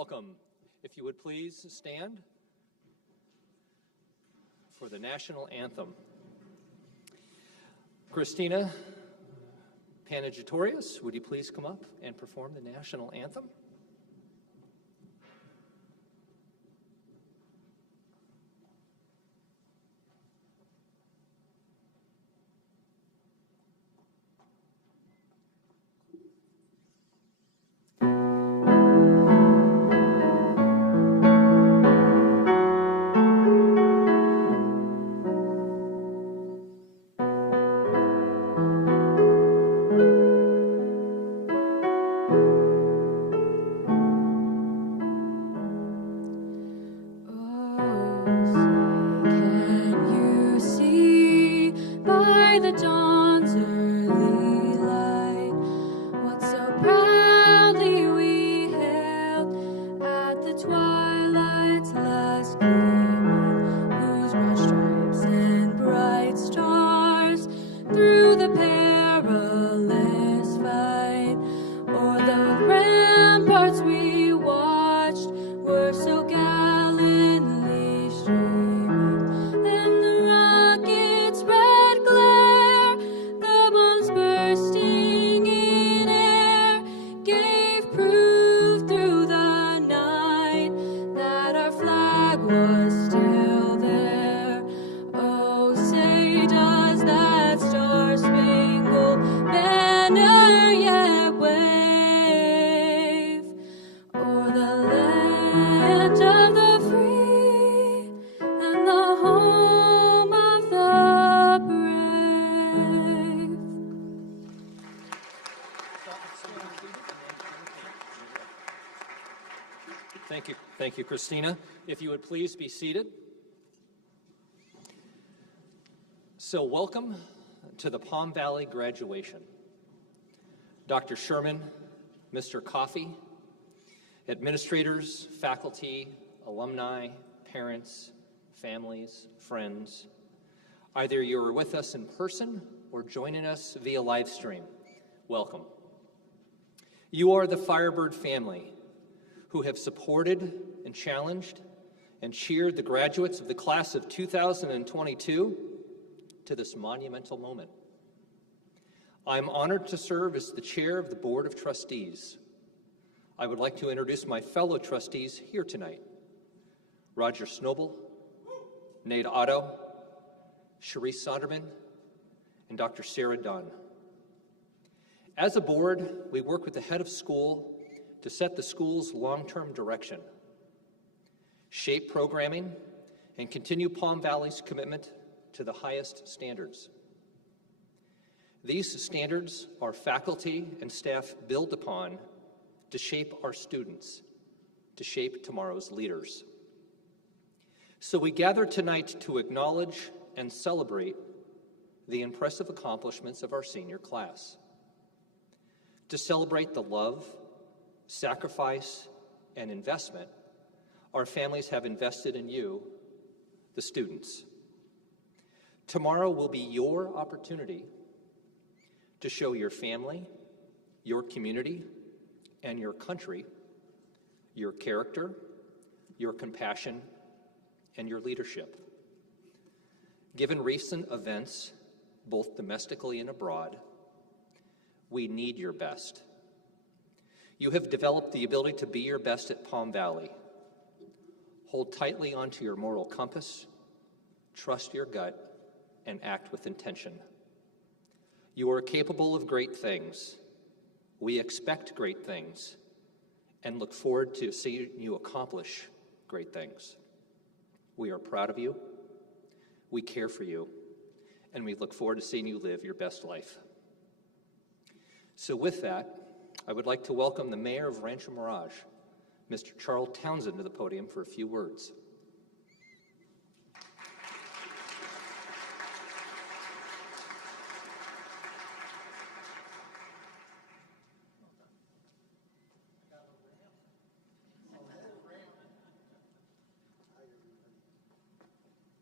Welcome. If you would please stand for the national anthem. Christina Panagitorius, would you please come up and perform the national anthem? Thank you, Christina. If you would please be seated. So welcome to the Palm Valley graduation. Dr. Sherman, Mr. Coffey, administrators, faculty, alumni, parents, families, friends, either you're with us in person or joining us via live stream, welcome. You are the Firebird family who have supported and challenged and cheered the graduates of the class of 2022 to this monumental moment. I'm honored to serve as the chair of the Board of Trustees. I would like to introduce my fellow trustees here tonight. Roger Snobel, Nate Otto, Sharice Sonderman, and Dr. Sarah Dunn. As a board, we work with the head of school to set the school's long-term direction, shape programming, and continue Palm Valley's commitment to the highest standards. These standards our faculty and staff build upon to shape our students, to shape tomorrow's leaders. So we gather tonight to acknowledge and celebrate the impressive accomplishments of our senior class, to celebrate the love, sacrifice, and investment our families have invested in you, the students. Tomorrow will be your opportunity to show your family, your community, and your country your character, your compassion, and your leadership. Given recent events, both domestically and abroad, we need your best. You have developed the ability to be your best at Palm Valley. Hold tightly onto your moral compass, trust your gut, and act with intention. You are capable of great things. We expect great things and look forward to seeing you accomplish great things. We are proud of you, we care for you, and we look forward to seeing you live your best life. So with that, I would like to welcome the Mayor of Rancho Mirage, Mr. Charles Townsend, to the podium for a few words.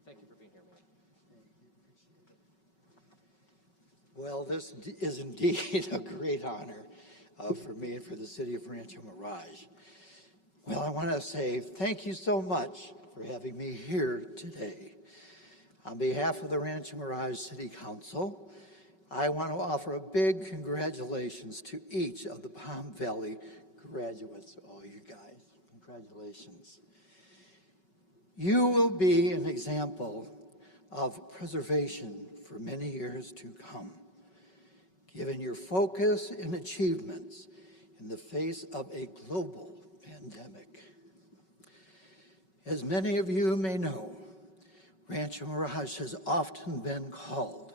Thank you for being here, Mayor. Well, this is indeed a great honor for me and for the city of Rancho Mirage. Well, I want to say thank you so much for having me here today. On behalf of the Rancho Mirage City Council, I want to offer a big congratulations to each of the Palm Valley graduates. Oh, you guys, congratulations. You will be an example of preservation for many years to come, given your focus and achievements in the face of a global pandemic. As many of you may know, Rancho Mirage has often been called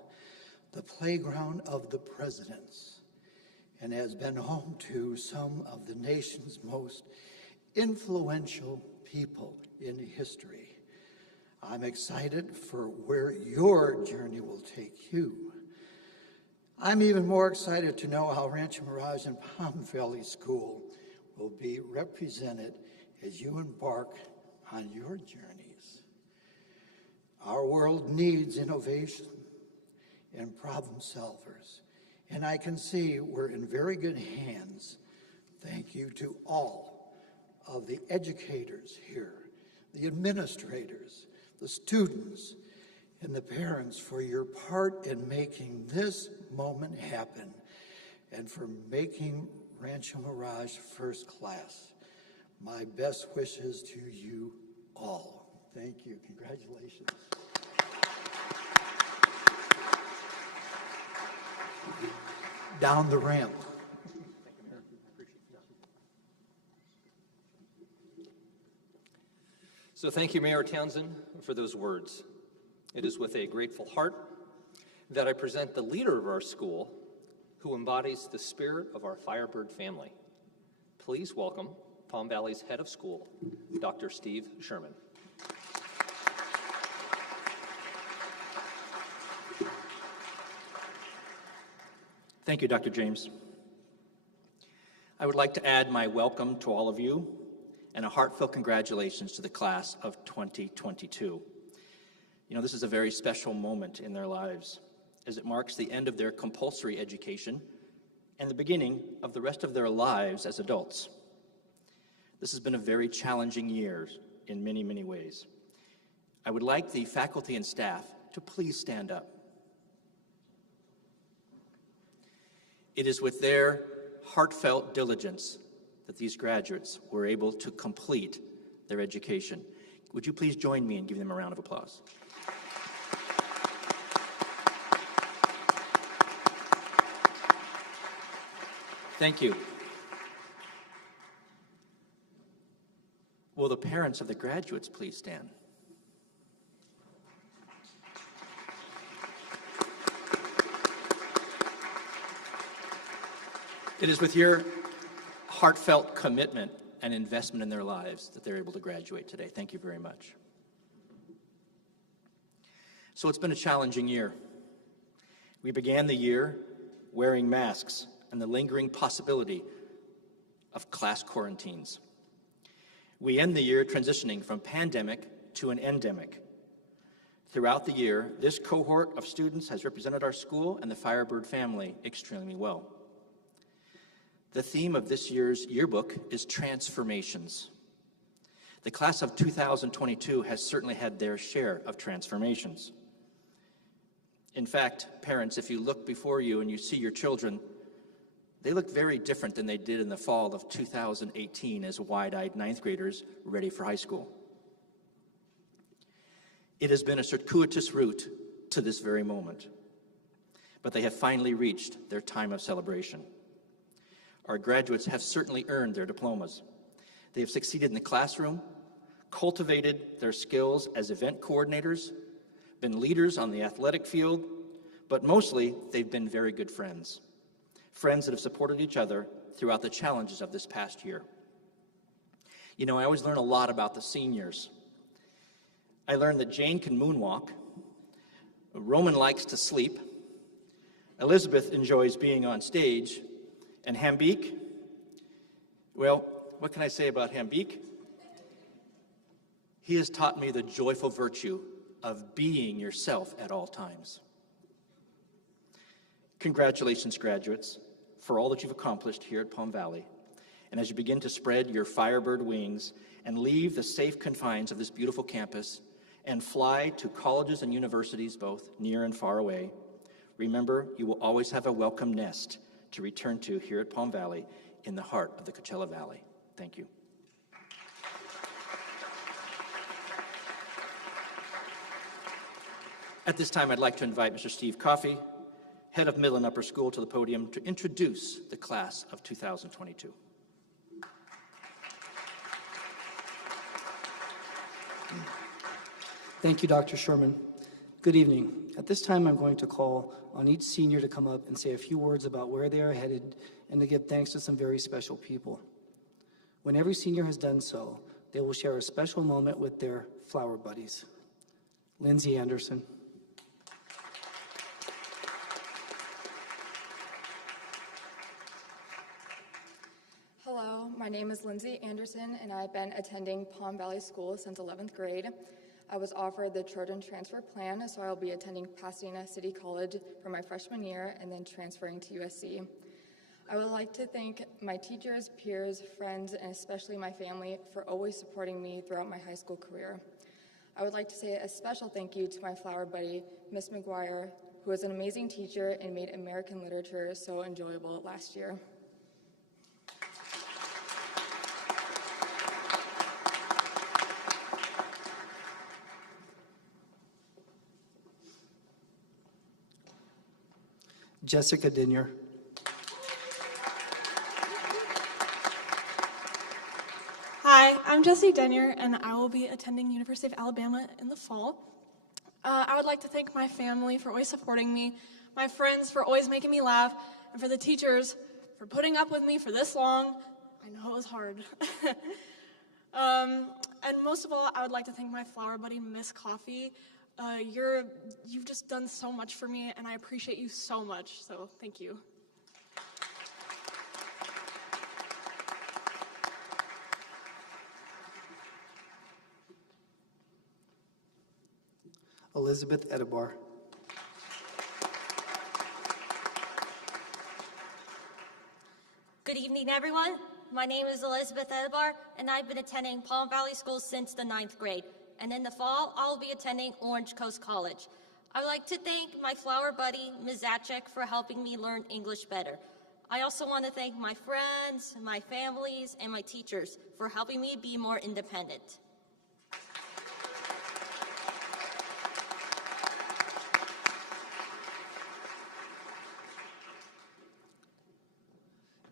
the playground of the presidents and has been home to some of the nation's most influential people in history. I'm excited for where your journey will take you. I'm even more excited to know how Rancho Mirage and Palm Valley School will be represented as you embark on your journeys. Our world needs innovation and problem solvers, and I can see we're in very good hands. Thank you to all of the educators here, the administrators, the students, and the parents for your part in making this moment happen and for making Rancho Mirage first class. My best wishes to you all. Thank you. Congratulations. Down the ramp. So thank you, Mayor Townsend, for those words. It is with a grateful heart that I present the leader of our school, who embodies the spirit of our Firebird family. Please welcome Palm Valley's head of school, Dr. Steve Sherman. Thank you, Dr. James. I would like to add my welcome to all of you and a heartfelt congratulations to the class of 2022. You know, this is a very special moment in their lives, as it marks the end of their compulsory education and the beginning of the rest of their lives as adults. This has been a very challenging year in many, many ways. I would like the faculty and staff to please stand up. It is with their heartfelt diligence that these graduates were able to complete their education. Would you please join me in giving them a round of applause? Thank you. Will the parents of the graduates please stand? It is with your heartfelt commitment and investment in their lives that they're able to graduate today. Thank you very much. So it's been a challenging year. We began the year wearing masks and the lingering possibility of class quarantines. We end the year transitioning from pandemic to an endemic. Throughout the year, this cohort of students has represented our school and the Firebird family extremely well. The theme of this year's yearbook is transformations. The class of 2022 has certainly had their share of transformations. In fact, parents, if you look before you and you see your children, they look very different than they did in the fall of 2018 as wide-eyed ninth graders ready for high school. It has been a circuitous route to this very moment, but they have finally reached their time of celebration. Our graduates have certainly earned their diplomas. They have succeeded in the classroom, cultivated their skills as event coordinators, been leaders on the athletic field, but mostly they've been very good friends. Friends that have supported each other throughout the challenges of this past year. You know, I always learn a lot about the seniors. I learned that Jane can moonwalk, Roman likes to sleep, Elizabeth enjoys being on stage, and Hambeek, well, what can I say about Hambeek? He has taught me the joyful virtue of being yourself at all times. Congratulations, graduates, for all that you've accomplished here at Palm Valley. And as you begin to spread your Firebird wings and leave the safe confines of this beautiful campus and fly to colleges and universities both near and far away, remember you will always have a welcome nest to return to here at Palm Valley in the heart of the Coachella Valley. Thank you. At this time, I'd like to invite Mr. Steve Coffey, head of middle and upper school, to the podium to introduce the class of 2022. Thank you, Dr. Sherman. Good evening. At this time, I'm going to call on each senior to come up and say a few words about where they are headed and to give thanks to some very special people. When every senior has done so, they will share a special moment with their flower buddies. Lindsay Anderson. Hello, my name is Lindsay Anderson, and I've been attending Palm Valley School since 11th grade. I was offered the Trojan Transfer Plan, so I'll be attending Pasadena City College for my freshman year and then transferring to USC. I would like to thank my teachers, peers, friends, and especially my family for always supporting me throughout my high school career. I would like to say a special thank you to my flower buddy, Miss McGuire, who was an amazing teacher and made American literature so enjoyable last year. Jessica Dinier. Hi, I'm Jessie Denier, and I will be attending University of Alabama in the fall. I would like to thank my family for always supporting me, my friends for always making me laugh, and for the teachers for putting up with me for this long. I know it was hard. And most of all, I would like to thank my flower buddy, Miss Coffey. You've just done so much for me, and I appreciate you so much, so thank you. Elizabeth Edebar. Good evening, everyone. My name is Elizabeth Edebar, and I've been attending Palm Valley School since the 9th grade. And in the fall, I'll be attending Orange Coast College. I would like to thank my flower buddy, Ms. Zacek, for helping me learn English better. I also want to thank my friends, my families, and my teachers for helping me be more independent.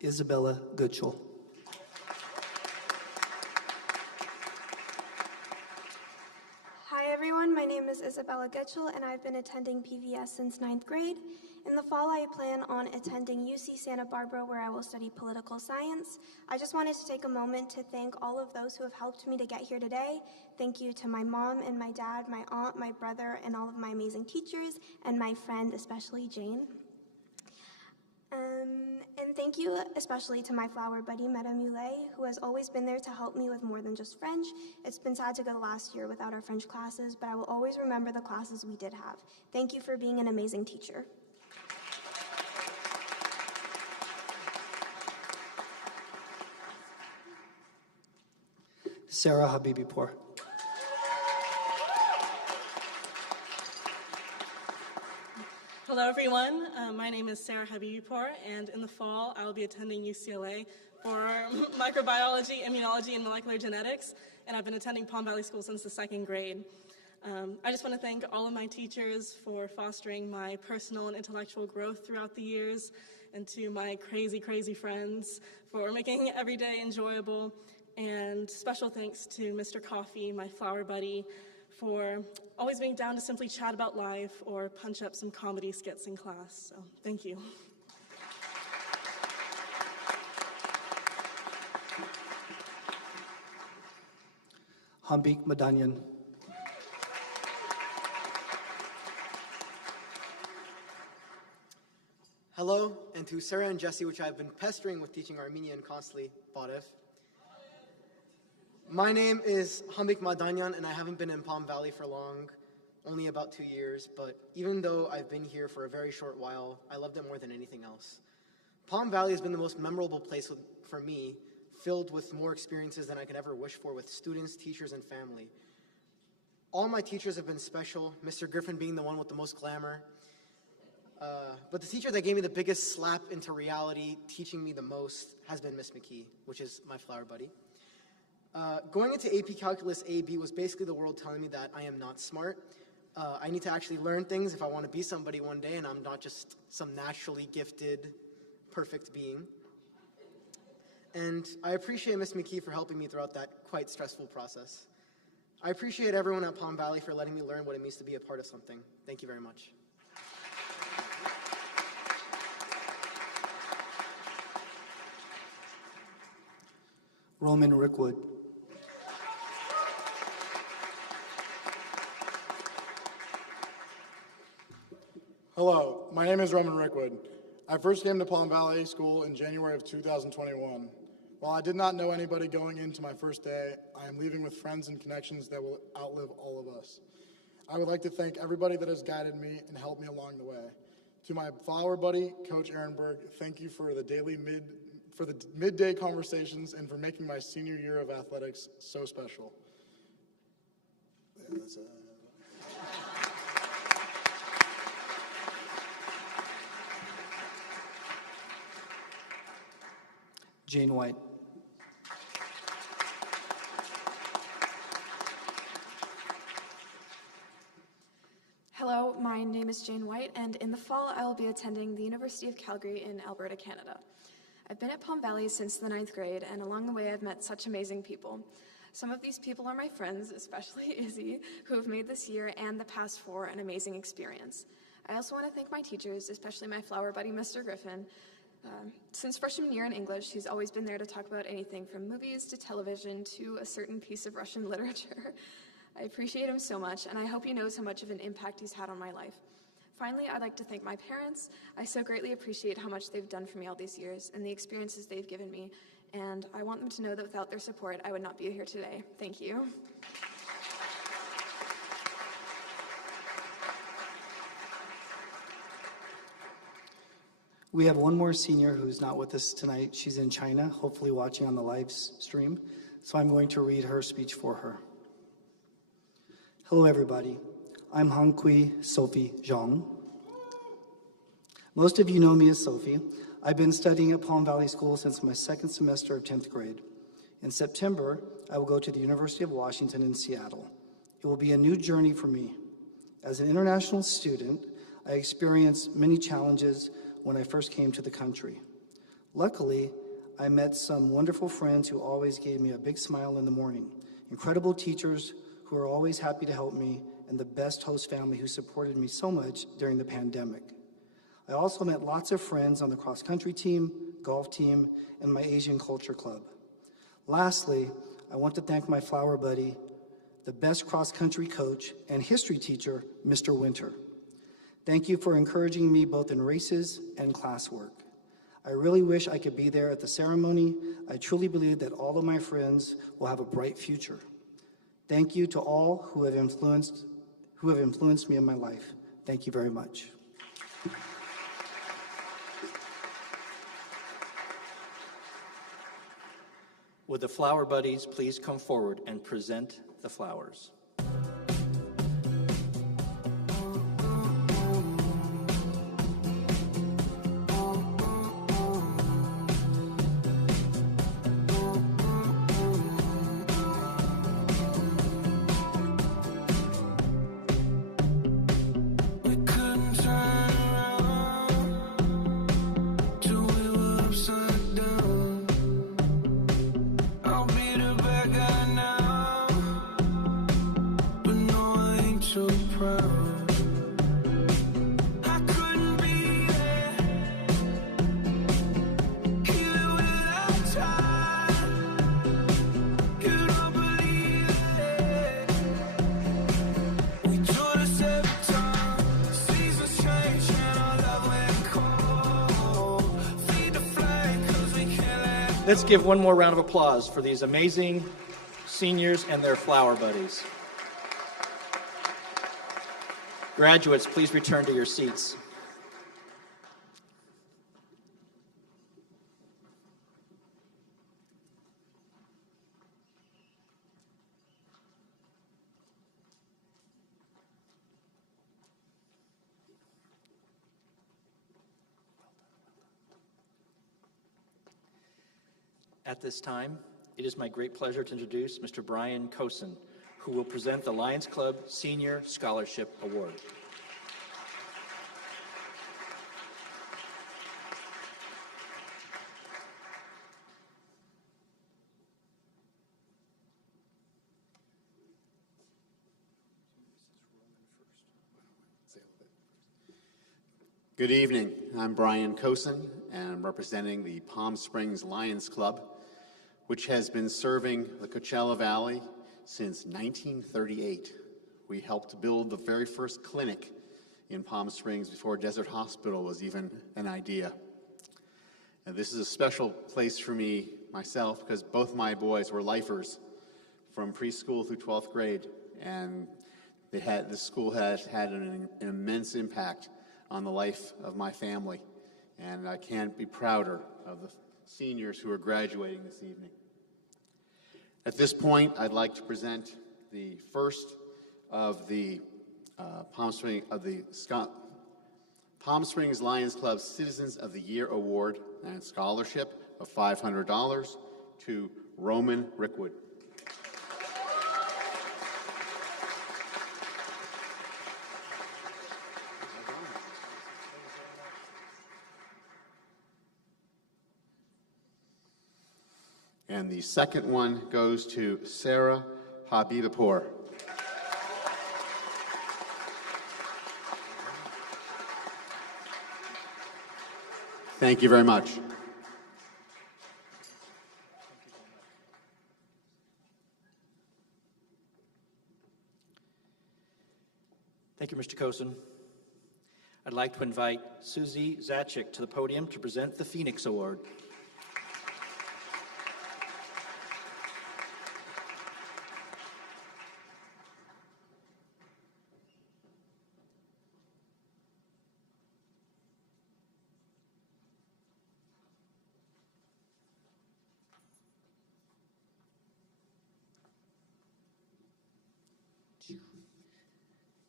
Isabella Goodchill. Hi everyone, my name is Isabella Bella Getchell, and I've been attending PVS since 9th grade. In the fall, I plan on attending UC Santa Barbara, where I will study political science. I just wanted to take a moment to thank all of those who have helped me to get here today. Thank you to my mom and my dad, my aunt, my brother, and all of my amazing teachers, and my friend, especially Jane. And thank you especially to my flower buddy, Madame Muley, who has always been there to help me with more than just French. It's been sad to go the last year without our French classes, but I will always remember the classes we did have. Thank you for being an amazing teacher. Sarah Habibipour. Hello, everyone. My name is Sarah Habibipour, and in the fall, I will be attending UCLA for microbiology, immunology, and molecular genetics, and I've been attending Palm Valley School since the 2nd grade. I just want to thank all of my teachers for fostering my personal and intellectual growth throughout the years, and to my crazy, crazy friends for making every day enjoyable, and special thanks to Mr. Coffee, my flower buddy, for always being down to simply chat about life or punch up some comedy skits in class. So, thank you. Hambik Madanyan. Hello, and to Sarah and Jesse, which I've been pestering with teaching Armenian constantly, Badef. My name is Hambik Madanyan, and I haven't been in Palm Valley for long, only about 2 years, but even though I've been here for a very short while, I loved it more than anything else. Palm Valley has been the most memorable place for me, filled with more experiences than I could ever wish for with students, teachers, and family. All my teachers have been special, Mr. Griffin being the one with the most glamour. But the teacher that gave me the biggest slap into reality, teaching me the most, has been Miss McKee, which is my flower buddy. Going into AP Calculus AB was basically the world telling me that I am not smart. I need to actually learn things if I want to be somebody one day, and I'm not just some naturally gifted, perfect being. And I appreciate Miss McKee for helping me throughout that quite stressful process. I appreciate everyone at Palm Valley for letting me learn what it means to be a part of something. Thank you very much. Roman Rickwood. Hello, my name is Roman Rickwood. I first came to Palm Valley School in January of 2021. While I did not know anybody going into my first day, I am leaving with friends and connections that will outlive all of us. I would like to thank everybody that has guided me and helped me along the way. To my flower buddy, Coach Ehrenberg, thank you for the midday conversations and for making my senior year of athletics so special. Yeah, that's it. Jane White. Hello, my name is Jane White, and in the fall I will be attending the University of Calgary in Alberta, Canada. I've been at Palm Valley since the 9th grade, and along the way I've met such amazing people. Some of these people are my friends, especially Izzy, who have made this year and the past 4 an amazing experience. I also want to thank my teachers, especially my flower buddy, Mr. Griffin. Since freshman year in English, he's always been there to talk about anything from movies to television to a certain piece of Russian literature. I appreciate him so much, and I hope he knows how much of an impact he's had on my life. Finally, I'd like to thank my parents. I so greatly appreciate how much they've done for me all these years and the experiences they've given me, and I want them to know that without their support, I would not be here today. Thank you. We have one more senior who's not with us tonight. She's in China, hopefully watching on the live stream. So I'm going to read her speech for her. Hello, everybody. I'm Han Kui Sophie Zhang. Most of you know me as Sophie. I've been studying at Palm Valley School since my 2nd semester of 10th grade. In September, I will go to the University of Washington in Seattle. It will be a new journey for me. As an international student, I experienced many challenges when I first came to the country. Luckily, I met some wonderful friends who always gave me a big smile in the morning, incredible teachers who are always happy to help me, and the best host family who supported me so much during the pandemic. I also met lots of friends on the cross-country team, golf team, and my Asian Culture Club. Lastly, I want to thank my flower buddy, the best cross-country coach and history teacher, Mr. Winter. Thank you for encouraging me both in races and classwork. I really wish I could be there at the ceremony. I truly believe that all of my friends will have a bright future. Thank you to all who have influenced me in my life. Thank you very much. Would the flower buddies please come forward and present the flowers? Let's give one more round of applause for these amazing seniors and their flower buddies. Graduates, please return to your seats. At this time, it is my great pleasure to introduce Mr. Brian Kosen, who will present the Lions Club Senior Scholarship Award. Good evening. I'm Brian Kosen, and I'm representing the Palm Springs Lions Club, which has been serving the Coachella Valley since 1938. We helped build the very first clinic in Palm Springs before Desert Hospital was even an idea. And this is a special place for me, myself, because both my boys were lifers from preschool through 12th grade, and this school has had an immense impact on the life of my family, and I can't be prouder of the seniors who are graduating this evening. At this point, I'd like to present the first of the Palm Springs Lions Club Citizens of the Year Award and Scholarship of $500 to Roman Rickwood. And the second one goes to Sarah Habibipur. Thank you very much. Thank you, Mr. Kosen. I'd like to invite Susie Zacek to the podium to present the Phoenix Award.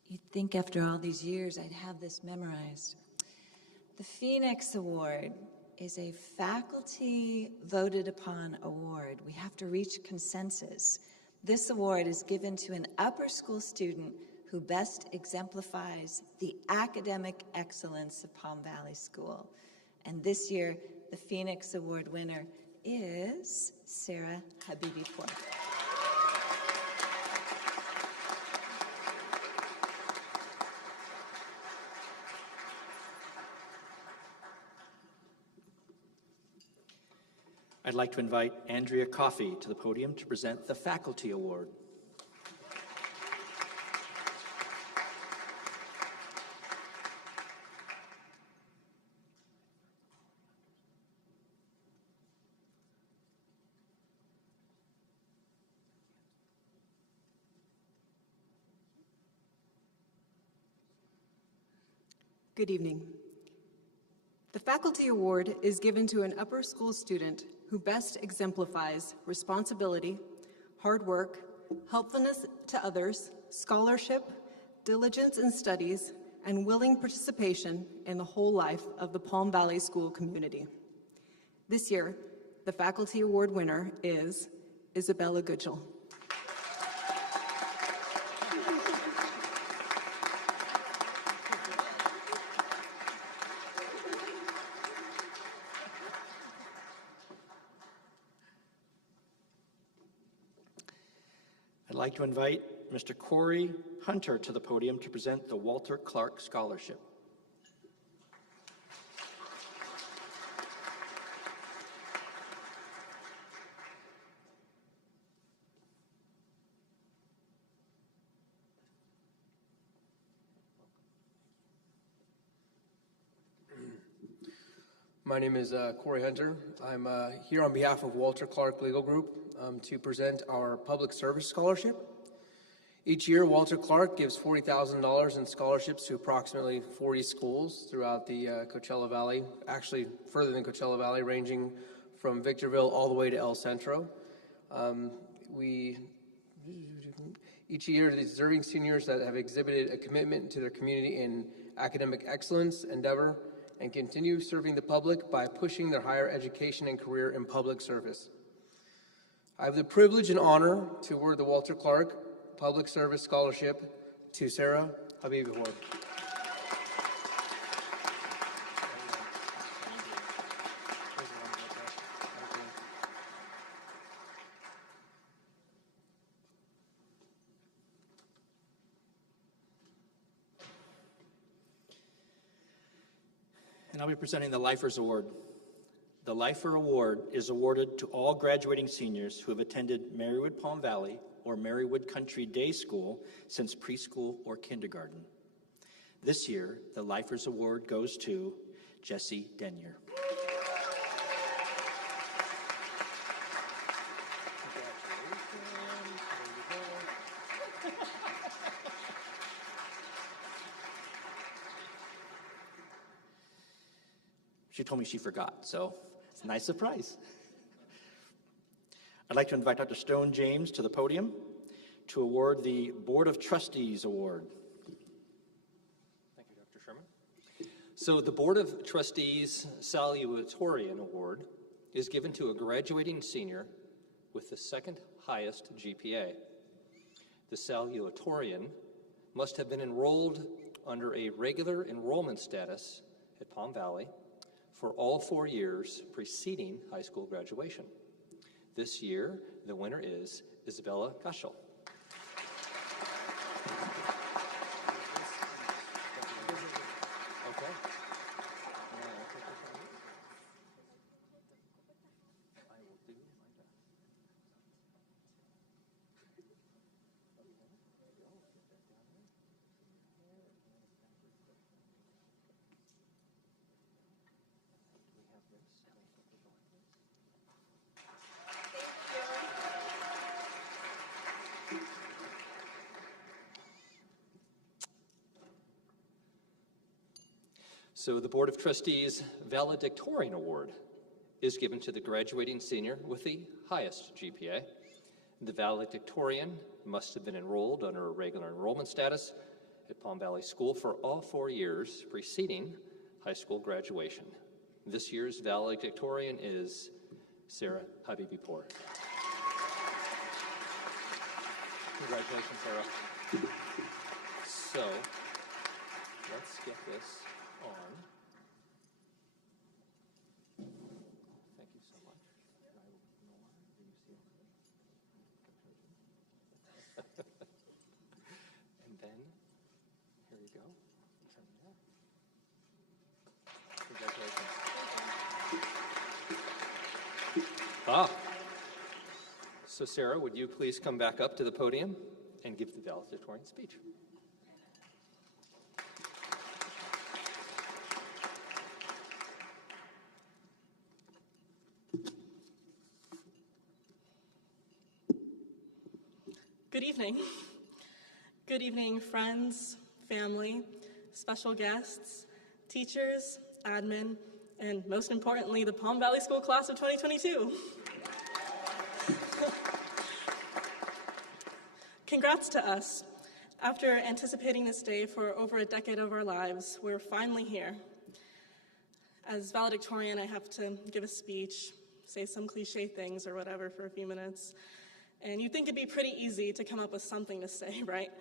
You'd think after all these years I'd have this memorized. The Phoenix Award is a faculty voted upon award. We have to reach consensus. This award is given to an upper school student who best exemplifies the academic excellence of Palm Valley School. And this year, the Phoenix Award winner is Sarah Habibipur. I'd like to invite Andrea Coffey to the podium to present the Faculty Award. Good evening. The Faculty Award is given to an upper school student who best exemplifies responsibility, hard work, helpfulness to others, scholarship, diligence in studies, and willing participation in the whole life of the Palm Valley School community. This year, the Faculty Award winner is Isabella Goodchill. I'd like to invite Mr. Corey Hunter to the podium to present the Walter Clark Scholarship. My name is Corey Hunter. I'm here on behalf of Walter Clark Legal Group to present our Public Service Scholarship. Each year, Walter Clark gives $40,000 in scholarships to approximately 40 schools throughout the Coachella Valley, actually further than Coachella Valley, ranging from Victorville all the way to El Centro. Each year, the deserving seniors that have exhibited a commitment to their community in academic excellence, endeavor, and continue serving the public by pushing their higher education and career in public service. I have the privilege and honor to award the Walter Clark Public Service Scholarship to Sarah Habibipour. And I'll be presenting the Lifers Award. The Lifer Award is awarded to all graduating seniors who have attended Marywood Palm Valley or Marywood Country Day School since preschool or kindergarten. This year, the Lifers Award goes to Jessie Denyer. She told me she forgot, so it's a nice surprise. I'd like to invite Dr. Stone James to the podium to award the Board of Trustees Award. Thank you, Dr. Sherman. So the Board of Trustees Salutatorian Award is given to a graduating senior with the second highest GPA. The salutatorian must have been enrolled under a regular enrollment status at Palm Valley for all 4 years preceding high school graduation. This year, the winner is Isabella Goodchill. So the Board of Trustees Valedictorian Award is given to the graduating senior with the highest GPA. The valedictorian must have been enrolled under a regular enrollment status at Palm Valley School for all 4 years preceding high school graduation. This year's valedictorian is Sarah Habibipour. Congratulations, Sarah. So, let's get this on. Thank you so much. And then, here you go. Congratulations. So Sarah, would you please come back up to the podium and give the valedictorian speech? Good evening. Good evening, friends, family, special guests, teachers, admin, and most importantly, the Palm Valley School class of 2022. Congrats to us. After anticipating this day for over a decade of our lives, we're finally here. As valedictorian, I have to give a speech, say some cliche things or whatever for a few minutes. And you'd think it'd be pretty easy to come up with something to say, right?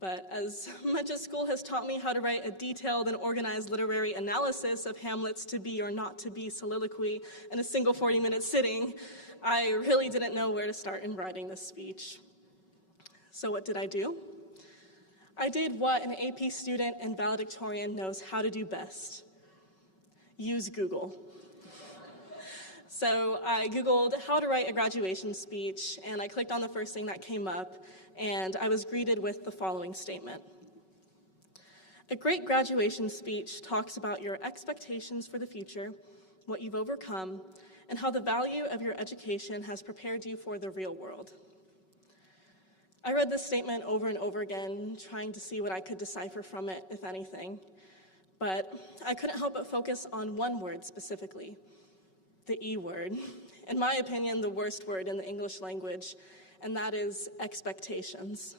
But as much as school has taught me how to write a detailed and organized literary analysis of Hamlet's to be or not to be soliloquy in a single 40-minute sitting, I really didn't know where to start in writing this speech. So what did I do? I did what an AP student and valedictorian knows how to do best: use Google. So I Googled how to write a graduation speech, and I clicked on the first thing that came up, and I was greeted with the following statement. A great graduation speech talks about your expectations for the future, what you've overcome, and how the value of your education has prepared you for the real world. I read this statement over and over again, trying to see what I could decipher from it, if anything. But I couldn't help but focus on one word specifically, the E word. In my opinion, the worst word in the English language, and that is expectations.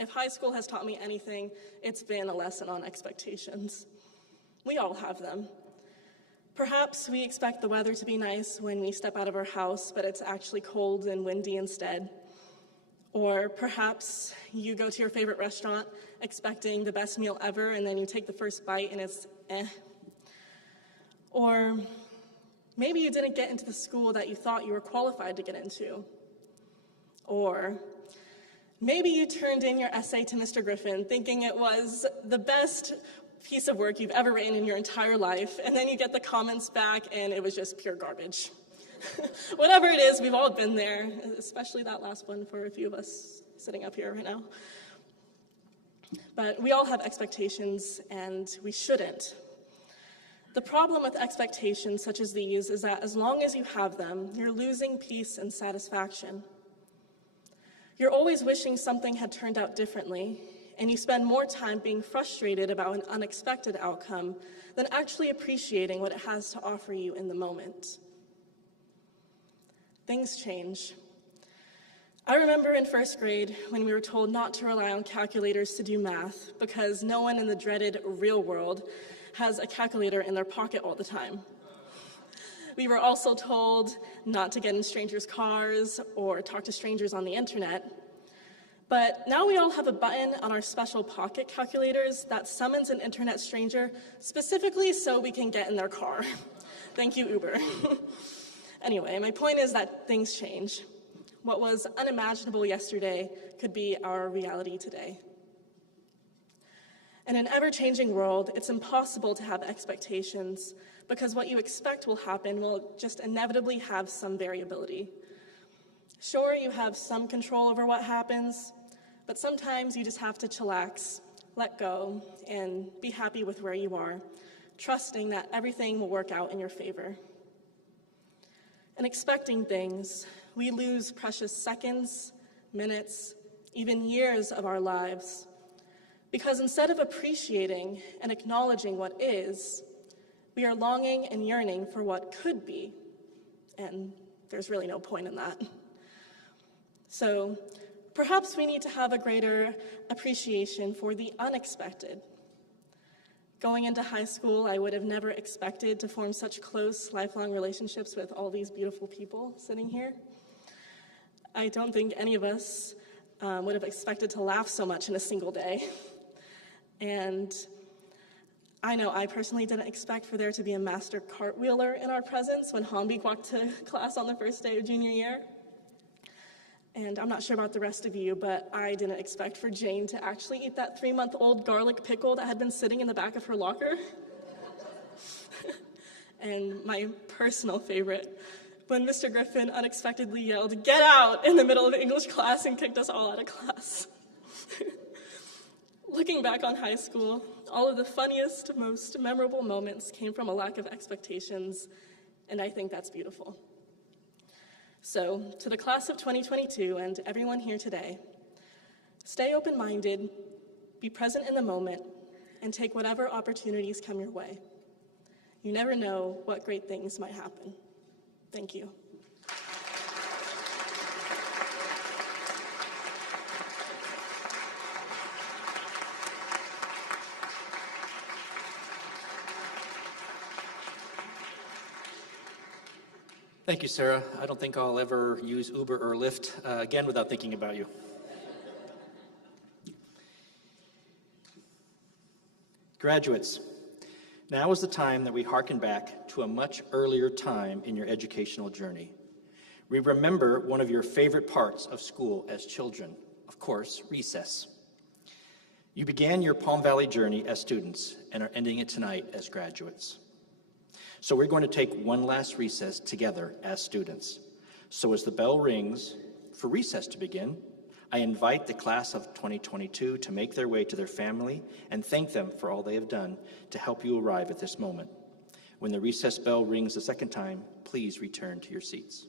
If high school has taught me anything, it's been a lesson on expectations. We all have them. Perhaps we expect the weather to be nice when we step out of our house, but it's actually cold and windy instead. Or perhaps you go to your favorite restaurant expecting the best meal ever, and then you take the first bite and it's eh. Or maybe you didn't get into the school that you thought you were qualified to get into. Or maybe you turned in your essay to Mr. Griffin thinking it was the best piece of work you've ever written in your entire life, and then you get the comments back and it was just pure garbage. Whatever it is, we've all been there, especially that last one for a few of us sitting up here right now. But we all have expectations, and we shouldn't. The problem with expectations such as these is that as long as you have them, you're losing peace and satisfaction. You're always wishing something had turned out differently, and you spend more time being frustrated about an unexpected outcome than actually appreciating what it has to offer you in the moment. Things change. I remember in first grade when we were told not to rely on calculators to do math because no one in the dreaded real world has a calculator in their pocket all the time. We were also told not to get in strangers' cars or talk to strangers on the internet. But now we all have a button on our special pocket calculators that summons an internet stranger specifically so we can get in their car. Thank you, Uber. Anyway, my point is that things change. What was unimaginable yesterday could be our reality today. In an ever-changing world, it's impossible to have expectations because what you expect will happen will just inevitably have some variability. Sure, you have some control over what happens, but sometimes you just have to chillax, let go, and be happy with where you are, trusting that everything will work out in your favor. In expecting things, we lose precious seconds, minutes, even years of our lives. Because instead of appreciating and acknowledging what is, we are longing and yearning for what could be. And there's really no point in that. So perhaps we need to have a greater appreciation for the unexpected. Going into high school, I would have never expected to form such close, lifelong relationships with all these beautiful people sitting here. I don't think any of us would have expected to laugh so much in a single day. And I know I personally didn't expect for there to be a master cartwheeler in our presence when Hambi walked to class on the first day of junior year. And I'm not sure about the rest of you, but I didn't expect for Jane to actually eat that 3-month-old garlic pickle that had been sitting in the back of her locker. And my personal favorite when Mr. Griffin unexpectedly yelled, "Get out!" in the middle of English class and kicked us all out of class. Looking back on high school, all of the funniest, most memorable moments came from a lack of expectations, and I think that's beautiful. So, to the class of 2022 and everyone here today, stay open-minded, be present in the moment, and take whatever opportunities come your way. You never know what great things might happen. Thank you. Thank you, Sarah. I don't think I'll ever use Uber or Lyft again without thinking about you. Graduates, now is the time that we hearken back to a much earlier time in your educational journey. We remember one of your favorite parts of school as children, of course, recess. You began your Palm Valley journey as students and are ending it tonight as graduates. So we're going to take one last recess together as students. So as the bell rings for recess to begin, I invite the class of 2022 to make their way to their family and thank them for all they have done to help you arrive at this moment. When the recess bell rings the second time, please return to your seats.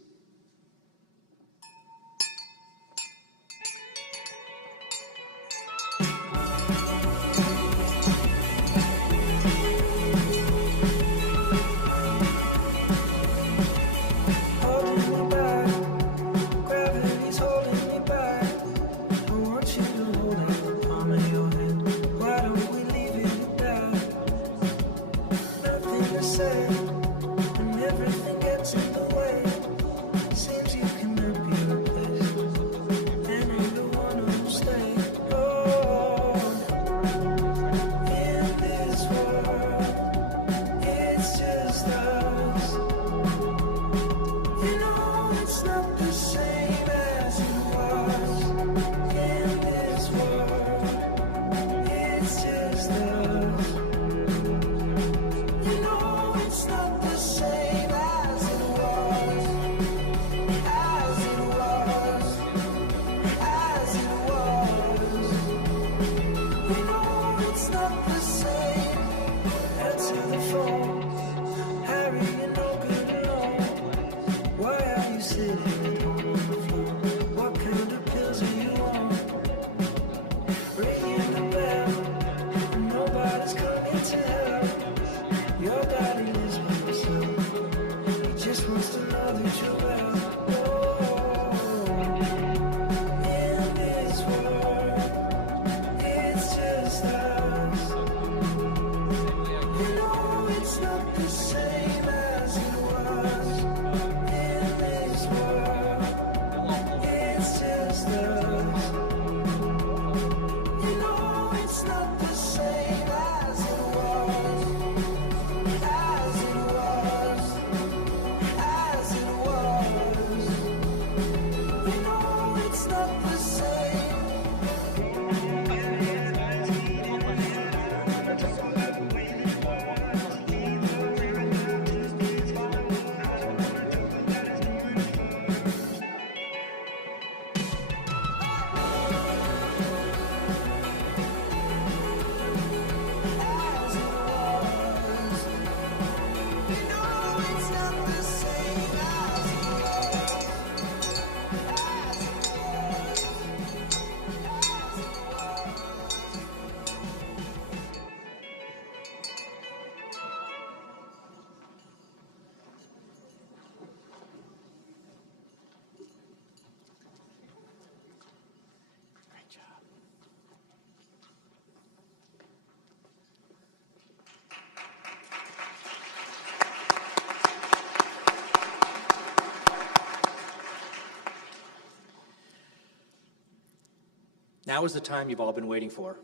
Now is the time you've all been waiting for.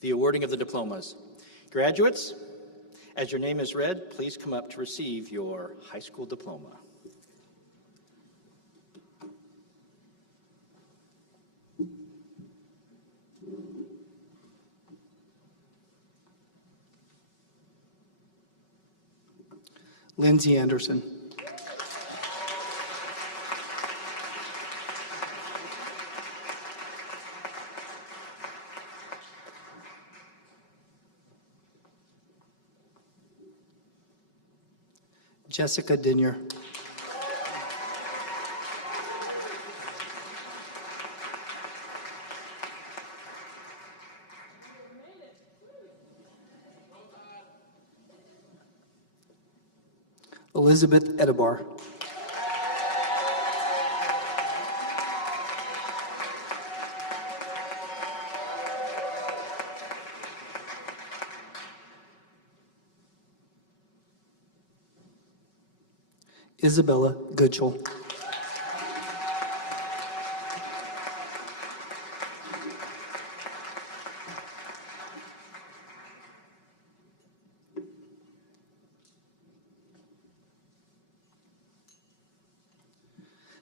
The awarding of the diplomas. Graduates, as your name is read, please come up to receive your high school diploma. Lindsay Anderson. Jessica Dinier. Elizabeth Edebar. Isabella Goodchill.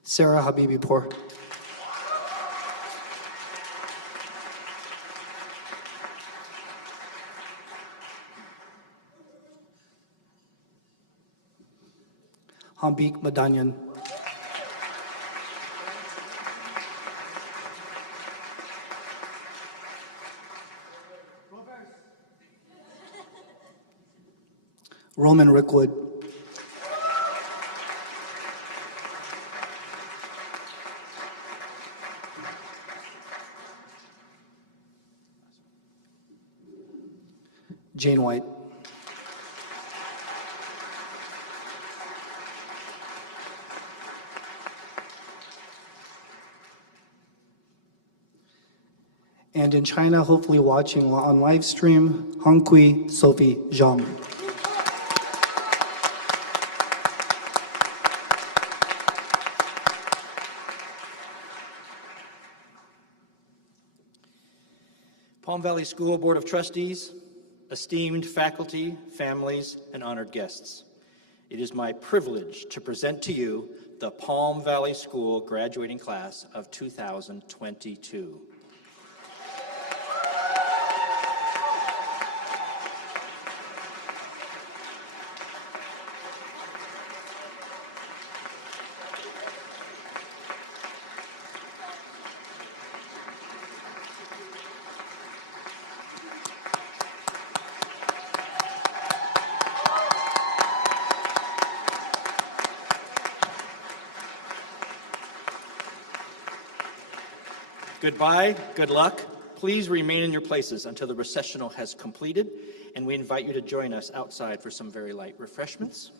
Sarah Habibipur. Hambik Madanyan. Roman Rickwood. Jane White. And in China, hopefully watching on live stream, Hongkui Sophie Zhang. Palm Valley School Board of Trustees, esteemed faculty, families, and honored guests. It is my privilege to present to you the Palm Valley School graduating class of 2022. Goodbye, good luck. Please remain in your places until the recessional has completed, and we invite you to join us outside for some very light refreshments.